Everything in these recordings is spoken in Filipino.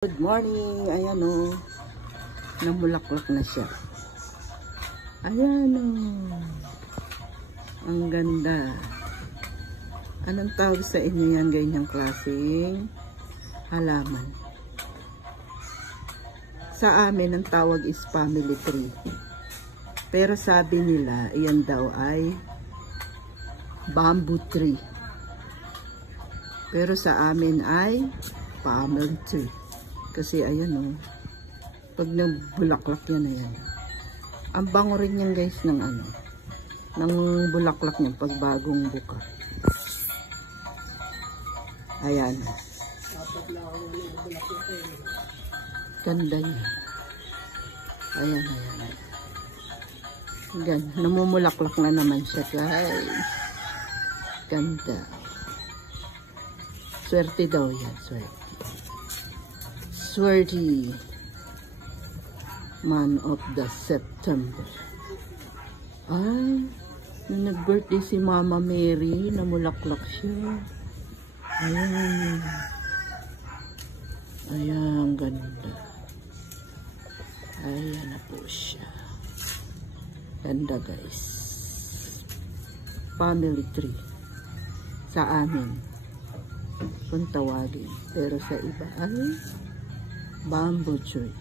Good morning. Ayan o. Namulaklak na siya. Ayan o. Ang ganda. Anong tawag sa inyo yan? Ganyang klaseng halaman. Sa amin, ang tawag is family tree. Pero sabi nila, iyan daw ay bamboo tree. Pero sa amin ay family tree. Kasi ayan o, pag nagbulaklak yan, ayan. Ang bango rin yan guys ng ano, ng bulaklak niyan pag bagong buka. Ayan. Ganda niya. Ayan, ayan. Ayan, namumulaklak na naman siya guys. Ganda. Swerte daw yan, swerte. Swarty man of the September. Ay, nung nag-birthday si Mama Mary, namulaklak siya. Ayan. Ayan, ganda. Ayan na po siya. Ganda guys. Family tree. Sa amin. Kung tawagin. Pero sa iba ay bamboo tree.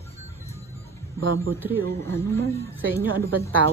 Bamboo tree o ano man. Sa inyo, ano bang tawag?